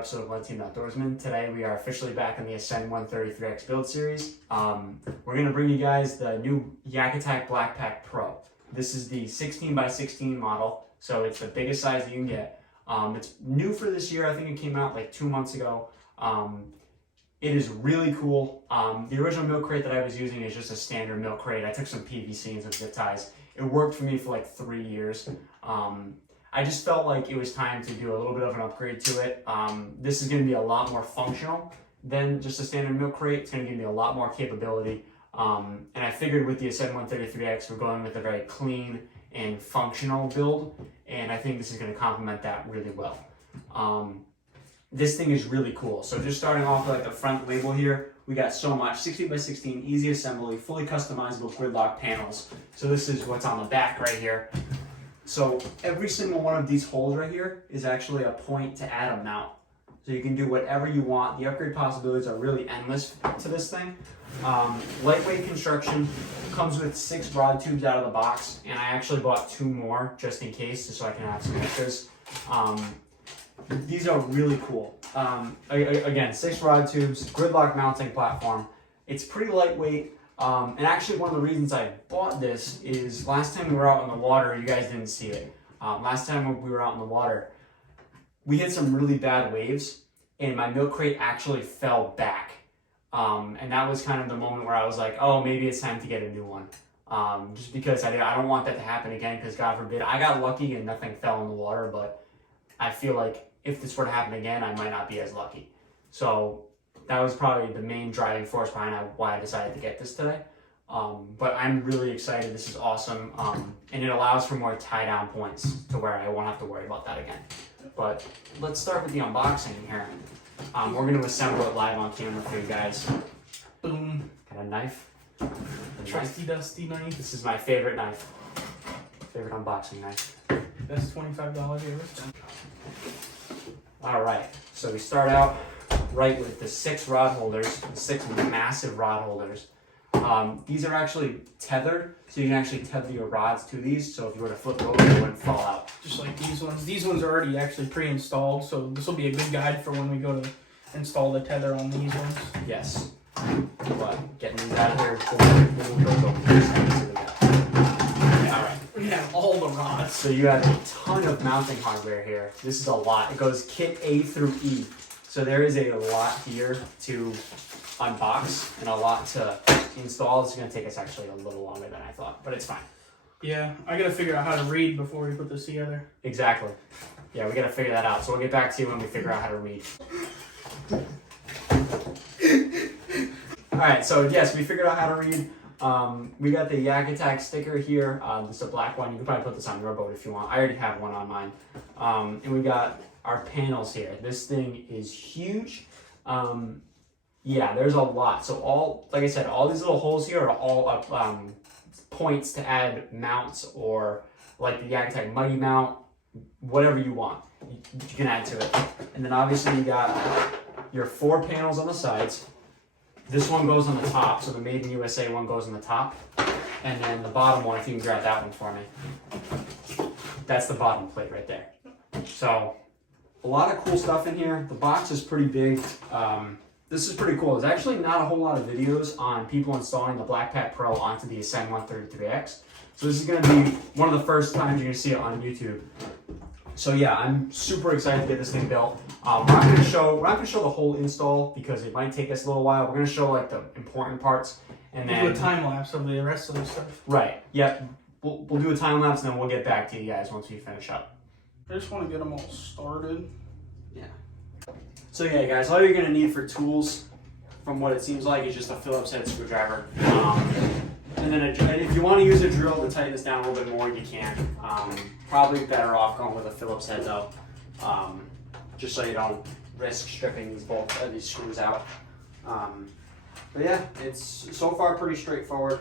episode of One Team Outdoorsman. Today we are officially back in the Ascend 133X build series. We're going to bring you guys the new YakAttack BlackPak Pro. This is the 16x16 model, so it's the biggest size that you can get. It's new for this year. I think it came out like 2 months ago. It is really cool. The original milk crate that I was using is just a standard milk crate. I took some PVC and some zip ties. It worked for me for like 3 years. I just felt like it was time to do a little bit of an upgrade to it. This is going to be a lot more functional than just a standard milk crate. It's going to give me a lot more capability. And I figured with the Ascend 133X, we're going with a very clean and functional build. And I think this is going to complement that really well. This thing is really cool. So just starting off with like the front label here, we got so much 16x16, easy assembly, fully customizable grid lock panels. So this is what's on the back right here. So every single one of these holes right here is actually a point to add a mount. So you can do whatever you want. The upgrade possibilities are really endless to this thing. Lightweight construction, comes with 6 rod tubes out of the box, and I actually bought 2 more just in case, just so I can have some extras. These are really cool. Again, 6 rod tubes, grid lock mounting platform. It's pretty lightweight. And actually one of the reasons I bought this is last time we were out on the water, you guys didn't see it. Last time we were out in the water, we hit some really bad waves and my milk crate actually fell back. And that was kind of the moment where I was like, oh, maybe it's time to get a new one. Just because I don't want that to happen again, because God forbid, I got lucky and nothing fell in the water, but I feel like if this were to happen again, I might not be as lucky. So that was probably the main driving force behind why I decided to get this today. But I'm really excited. This is awesome. And it allows for more tie-down points to where I won't have to worry about that again. But let's start with the unboxing here. We're going to assemble it live on camera for you guys. Boom. Got a knife. Trusty dusty knife. This is my favorite knife. Favorite unboxing knife. Best $25 you ever spent. All right. So we start out right with the 6 rod holders, 6 massive rod holders. These are actually tethered, so you can actually tether your rods to these, so if you were to flip it over, they wouldn't fall out. Just like these ones. These ones are already actually pre-installed, so this will be a good guide for when we go to install the tether on these ones. Yes. But getting these out of here, alright. We have all the rods. So you have a ton of mounting hardware here. This is a lot. It goes kit A through E. So there is a lot here to unbox and a lot to install. This is going to take us actually a little longer than I thought, but it's fine. Yeah, I got to figure out how to read before we put this together. Exactly. Yeah, we got to figure that out. So we'll get back to you when we figure out how to read. Alright, so yes, we figured out how to read. We got the YakAttack sticker here. This is a black one. You can probably put this on your boat if you want. I already have one on mine. And we got our panels here. This thing is huge. Yeah, there's a lot. So like I said, all these little holes here are all points to add mounts, or like the YakAttack Muddy mount, whatever you want, you can add to it. And then obviously you got your 4 panels on the sides. This one goes on the top, so the Made in USA one goes on the top. And then the bottom one, if you can grab that one for me. That's the bottom plate right there. So a lot of cool stuff in here. The box is pretty big. This is pretty cool. There's actually not a whole lot of videos on people installing the BlackPak Pro onto the Ascend 133X. So this is going to be one of the first times you're going to see it on YouTube. So yeah, I'm super excited to get this thing built. We're not going to show the whole install because it might take us a little while. We're going to show like the important parts, and then do a time lapse of the rest of the stuff. Right. Yep. We'll do a time lapse, and then we'll get back to you guys once we finish up. I just want to get them all started. Yeah. So yeah, guys, all you're going to need for tools, from what it seems like, is just a Phillips head screwdriver. And then if you want to use a drill to tighten this down a little bit more, you can. Probably better off going with a Phillips head though, just so you don't risk stripping these screws out. But yeah, it's so far pretty straightforward.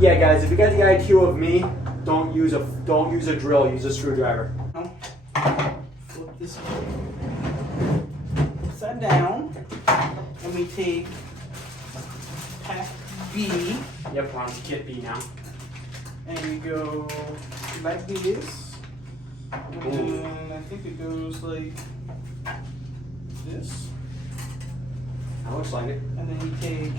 Yeah, guys, if you got the IQ of me, don't use a drill. Use a screwdriver. Flip this upside down, and we take pack B. Yep, we're on to kit B now. And we go like this. And I think it goes like this. That looks like it. And then you take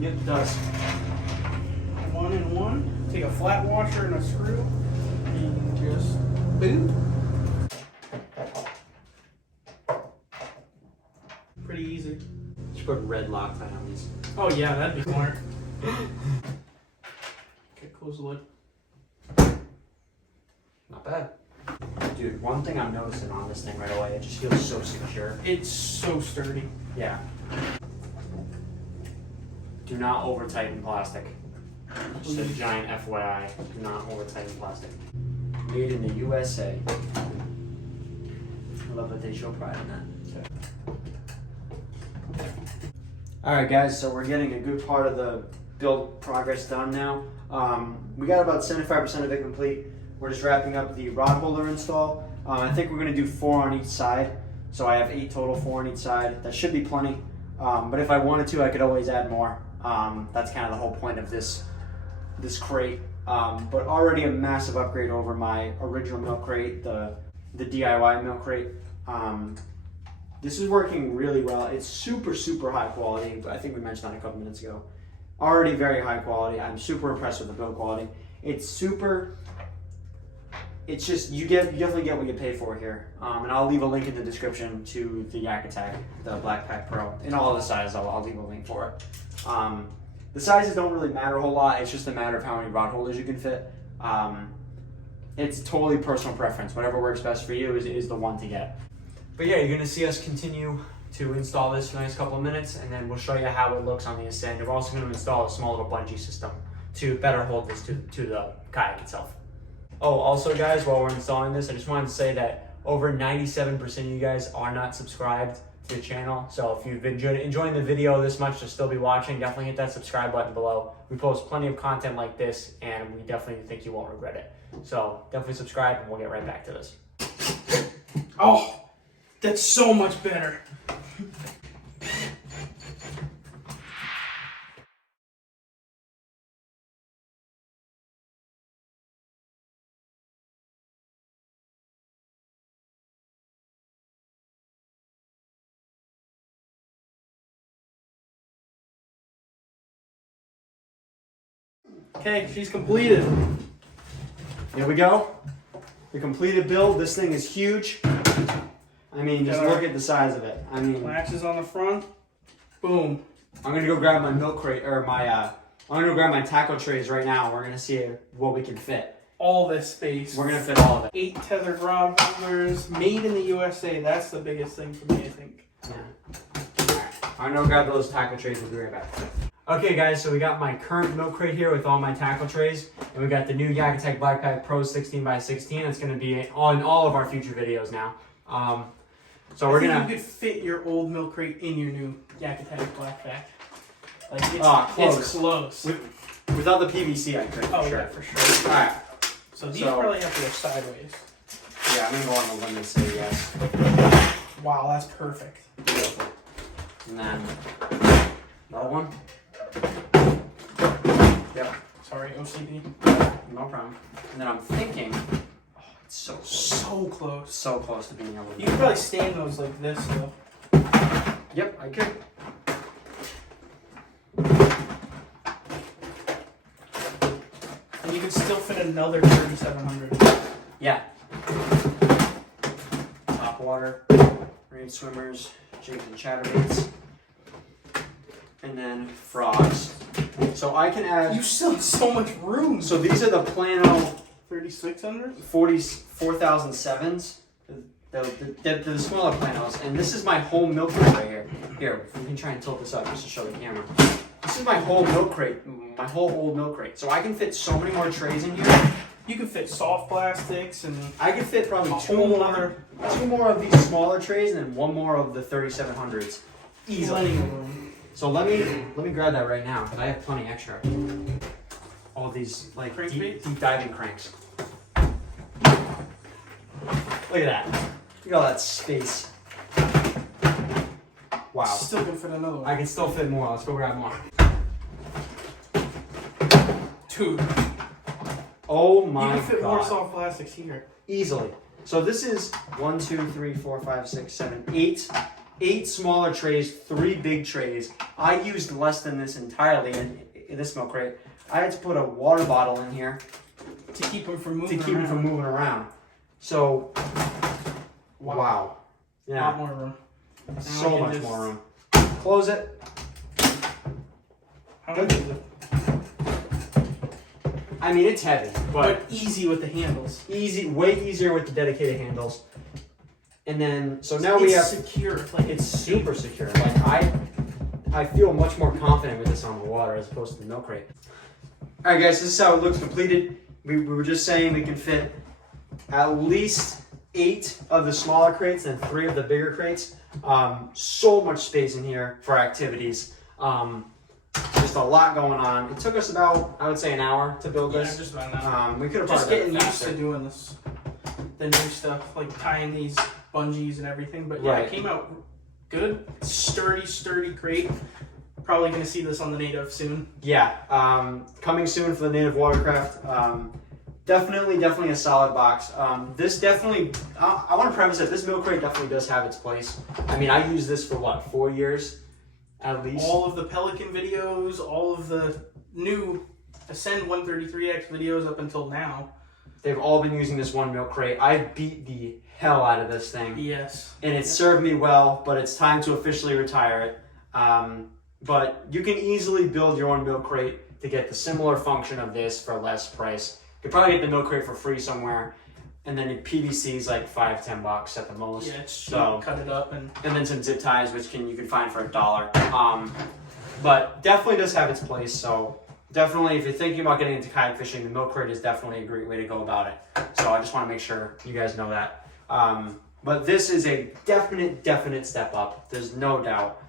Yep, it does. 1 and 1. Take a flat washer and a screw. And just boom. Pretty easy. Just put red Loctite on these. Oh yeah, that'd be smart. Okay, close the lid. Not bad. Dude, one thing I'm noticing on this thing right away, it just feels so secure. It's so sturdy. Yeah. Do not over tighten plastic. Just a giant FYI. Do not over tighten plastic. Made in the USA. I love that they show pride in that. Alright guys, so we're getting a good part of the build progress done now. We got about 75% of it complete. We're just wrapping up the rod holder install. I think we're going to do 4 on each side. So I have 8 total, 4 on each side. That should be plenty. But if I wanted to, I could always add more. That's kind of the whole point of this crate. But already a massive upgrade over my original milk crate, the DIY milk crate. This is working really well. It's super, super high quality. I think we mentioned that a couple minutes ago. Already very high quality. I'm super impressed with the build quality. It's just, you definitely get what you pay for here. And I'll leave a link in the description to the YakAttack, the BlackPak Pro. In all the sizes, I'll leave a link for it. The sizes don't really matter a whole lot. It's just a matter of how many rod holders you can fit. It's totally personal preference. Whatever works best for you is the one to get. But yeah, you're gonna see us continue to install this for the next couple of minutes, and then we'll show you how it looks on the Ascend. We're also gonna install a small little bungee system to better hold this to the kayak itself. Oh, also guys, while we're installing this, I just wanted to say that over 97% of you guys are not subscribed to the channel. So if you've been enjoying the video this much to still be watching, definitely hit that subscribe button below. We post plenty of content like this, and we definitely think you won't regret it. So definitely subscribe, and we'll get right back to this. Oh, that's so much better. Okay, she's completed. Here we go. The completed build. This thing is huge. I mean, just look at the size of it. I mean, Latches on the front. Boom. I'm gonna go grab my milk crate, or I'm gonna go grab my tackle trays right now. We're gonna see what we can fit. All this space. We're gonna fit all of it. 8 tethered rod holders, made in the USA. That's the biggest thing for me, I think. Yeah. Alright, I'm gonna grab those tackle trays. We'll be right back. Okay guys, so we got my current milk crate here with all my tackle trays, and we got the new YakAttack BlackPak Pro 16x16. It's gonna be on all of our future videos now. So we're gonna. You could fit your old milk crate in your new YakAttack BlackPak. Like it's close. Without the PVC, I could. Oh yeah, for sure. All right. So these probably have to go sideways. Yeah, I'm gonna go on the limb and say yes. Wow, that's perfect. Beautiful. And then another one. Yep. Sorry, OCD. No problem. And then I'm thinking. Oh, it's so close. So close. So close to being able to. You could probably stand those like this though. Yep, I could. And you could still fit another 3700. Yeah. Top water, rain swimmers, jigs and chatterbaits, and then frogs. So I can add. You still have so much room. So these are the Plano 3600? 4007s. The smaller Planos, and this is my whole milk crate right here. Here, we can try and tilt this up just to show the camera. This is my whole milk crate, my whole old milk crate. So I can fit so many more trays in here. You can fit soft plastics and I could fit probably two more of these smaller trays and then one more of the 3700s. Easily. So let me grab that right now because I have plenty extra. All of these like deep diving cranks. Look at that. Look at all that space. Wow. Still can fit another one. I can still fit more. Let's go grab more. Dude. Oh my You can fit god. more soft plastics here. Easily. So this is 1, 2, 3, 4, 5, 6, 7, 8. 8 smaller trays, 3 big trays. I used less than this entirely in this milk crate. I had to put a water bottle in here To keep them from moving around. So, wow. A lot Yeah, more room. so much more room. Close it. How much is it? I mean, it's heavy, But easy with the handles. easy, way easier with the dedicated handles. And then, so now we have, secure. Like it's super secure. Like I feel much more confident with this on the water as opposed to the milk crate. All right, guys, this is how it looks completed. We were just saying we can fit at least 8 of the smaller crates and 3 of the bigger crates. So much space in here for activities. Just a lot going on. It took us about, I would say, an hour to build this. just about that. We could have Just probably getting done it used faster. to doing this, the new stuff, like tying these bungees and everything. But yeah, Right. it came out good. Sturdy crate. Probably gonna see this on the native soon. Yeah, coming soon for the native watercraft. Definitely a solid box. This definitely, I want to preface it, this milk crate definitely does have its place. I mean, I used this for what, 4 years at least? All of the Pelican videos, all of the new Ascend 133X videos up until now. They've all been using this one milk crate. I beat the hell out of this thing. Yes. And it served me well, but it's time to officially retire it. But you can easily build your own milk crate to get the similar function of this for less price. You could probably get the milk crate for free somewhere, and then PVC is like $5-10 at the most. Yeah, it's cheap. So, Cut it up and then some zip ties, which you can find for $1. But definitely does have its place. So definitely, if you're thinking about getting into kayak fishing, the milk crate is definitely a great way to go about it. So I just want to make sure you guys know that. But this is a definite step up. There's no doubt.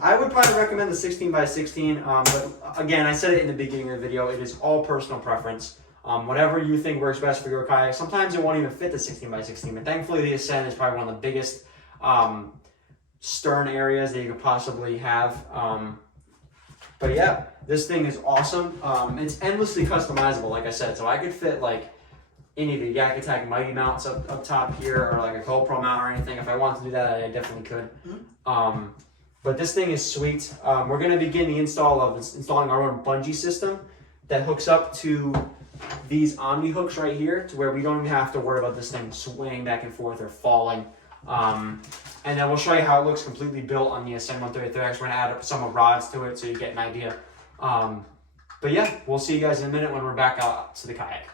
I would probably recommend the 16 by 16, but again, I said it in the beginning of the video, it is all personal preference. Whatever you think works best for your kayak. Sometimes it won't even fit the 16 by 16, but thankfully the Ascend is probably one of the biggest stern areas that you could possibly have. But yeah, this thing is awesome. It's endlessly customizable, like I said, so I could fit like any of the YakAttack Mighty mounts up top here, or like a GoPro mount or anything. If I wanted to do that, I definitely could. But this thing is sweet. We're going to begin the install of installing our own bungee system that hooks up to these Omni hooks right here, to where we don't even have to worry about this thing swaying back and forth or falling. And then we'll show you how it looks completely built on the Ascend 133X. We're going to add up some rods to it so you get an idea. But yeah, we'll see you guys in a minute when we're back out to the kayak.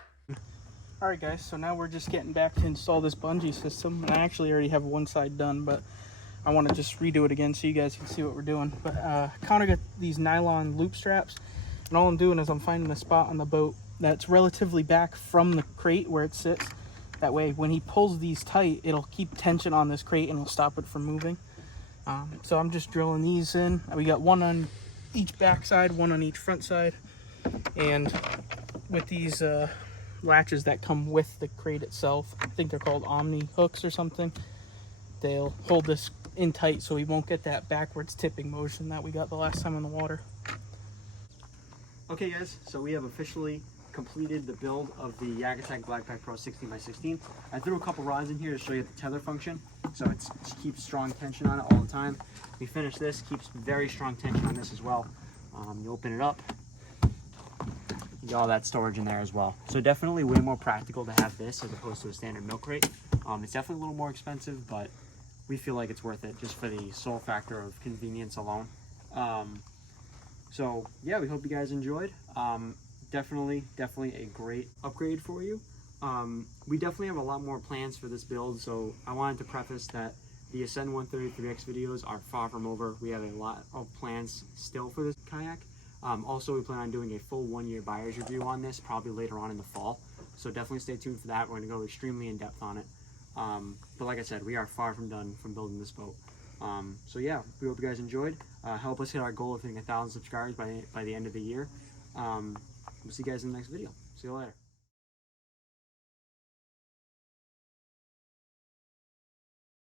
Alright guys, so now we're just getting back to install this bungee system, and I actually already have one side done, but I want to just redo it again so you guys can see what we're doing. But Connor got these nylon loop straps, and all I'm doing is I'm finding a spot on the boat that's relatively back from the crate where it sits. That way when he pulls these tight, it'll keep tension on this crate and it'll stop it from moving. So I'm just drilling these in. We got one on each back side, one on each front side, and with these latches that come with the crate itself. I think they're called Omni hooks or something. They'll hold this in tight so we won't get that backwards tipping motion that we got the last time in the water. Okay guys, so we have officially completed the build of the YakAttack BlackPak Pro 16 by 16. I threw a couple rods in here to show you the tether function, so it keeps strong tension on it all the time. We finished this, keeps very strong tension on this as well. You open it up, you got all that storage in there as well. So definitely way more practical to have this as opposed to a standard milk crate. It's definitely a little more expensive, but we feel like it's worth it just for the sole factor of convenience alone. So yeah, we hope you guys enjoyed. Definitely a great upgrade for you. We definitely have a lot more plans for this build, so I wanted to preface that the Ascend 133X videos are far from over. We have a lot of plans still for this kayak. Also, we plan on doing a full 1-year buyer's review on this, probably later on in the fall. So definitely stay tuned for that. We're going to go extremely in depth on it. But like I said, we are far from done from building this boat. So yeah, we hope you guys enjoyed. Help us hit our goal of hitting 1,000 subscribers by the end of the year. We'll see you guys in the next video. See you later.